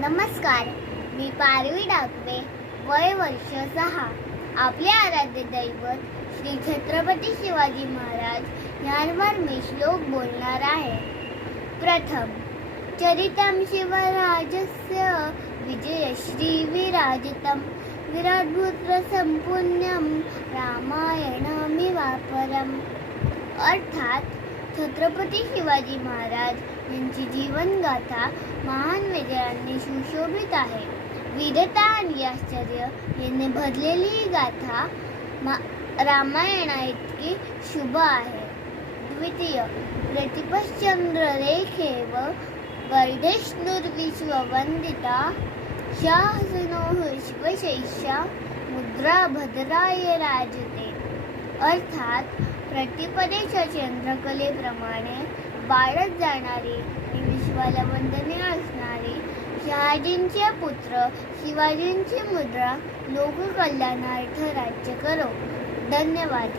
नमस्कार मी पारवी डाकवे वय वर्ष सहा. आपले आराध्य दैवत श्री छत्रपती शिवाजी महाराज यांवर मी श्लोक बोलणार आहे. प्रथम चरितम शिवराजस्य विजय श्री विराजतं विजयश्री विराजितम विराटभूत्रसंपुण्यम रामायणमिवापरम. अर्थात छत्रपती शिवाजी महाराज यांची जीवनगाथा महान विजयांनी सुशोभित आहे. विधता आणि आश्चर्य यांनी भरलेली ही गाथा मा रामायणा इतकी शुभ आहे. द्वितीय प्रतिपश्चंद्र रेखेव वर्धेष्णुर्विश्ववंदिता शाहसनोः शिवशैषा मुद्रा भद्राय राजते. अर्थात प्रतिपदेच्या चंद्रकलेप्रमाणे वाढत जाणारी आणि विश्वाला वंदने असणारी शहाजींचे पुत्र शिवाजींची मुद्रा लोककल्याणार्थ राज्य करो. धन्यवाद.